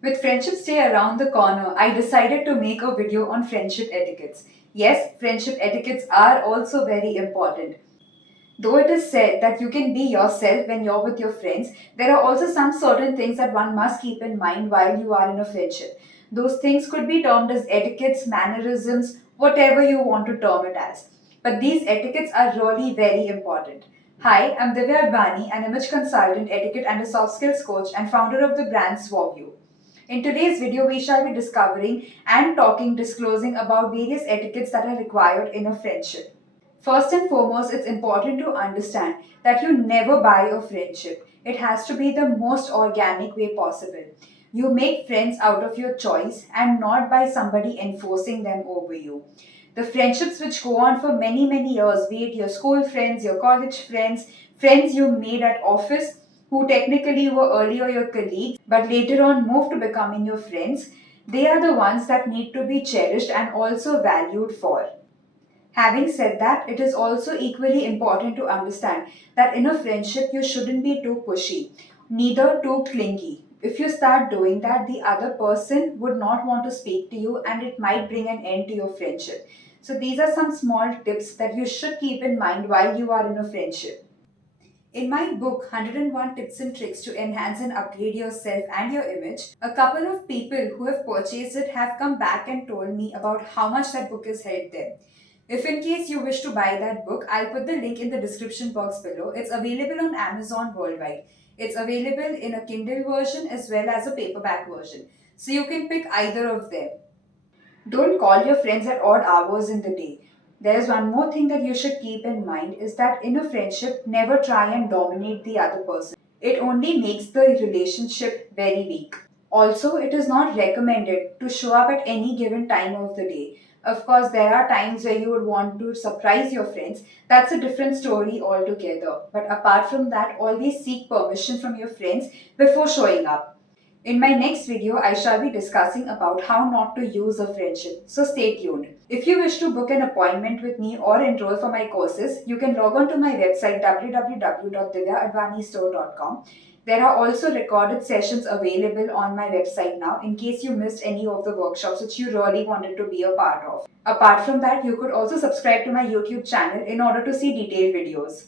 With Friendship Day around the corner, I decided to make a video on friendship etiquettes. Yes, friendship etiquettes are also very important. Though it is said that you can be yourself when you're with your friends, there are also some certain things that one must keep in mind while you are in a friendship. Those things could be termed as etiquettes, mannerisms, whatever you want to term it as. But these etiquettes are really very important. Hi, I'm Divyaa Advaani, an image consultant, etiquette and a soft skills coach and founder of the brand Suave U. In today's video, we shall be discovering and disclosing about various etiquettes that are required in a friendship. First and foremost, it's important to understand that you never buy a friendship. It has to be the most organic way possible. You make friends out of your choice and not by somebody enforcing them over you. The friendships which go on for many, many years, be it your school friends, your college friends, friends you made at office, who technically were earlier your colleagues but later on moved to becoming your friends, they are the ones that need to be cherished and also valued for. Having said that, it is also equally important to understand that in a friendship, you shouldn't be too pushy, neither too clingy. If you start doing that, the other person would not want to speak to you and it might bring an end to your friendship. So, these are some small tips that you should keep in mind while you are in a friendship. In my book, 101 Tips and Tricks to Enhance and Upgrade Yourself and Your Image, a couple of people who have purchased it have come back and told me about how much that book has helped them. If in case you wish to buy that book, I'll put the link in the description box below. It's available on Amazon worldwide. It's available in a Kindle version as well as a paperback version. So you can pick either of them. Don't call your friends at odd hours in the day. There's one more thing that you should keep in mind is that in a friendship, never try and dominate the other person. It only makes the relationship very weak. Also, it is not recommended to show up at any given time of the day. Of course, there are times where you would want to surprise your friends. That's a different story altogether. But apart from that, always seek permission from your friends before showing up. In my next video, I shall be discussing about how not to use a friendship. So stay tuned. If you wish to book an appointment with me or enroll for my courses, you can log on to my website www.divyaadvanistore.com. There are also recorded sessions available on my website now in case you missed any of the workshops which you really wanted to be a part of. Apart from that, you could also subscribe to my YouTube channel in order to see detailed videos.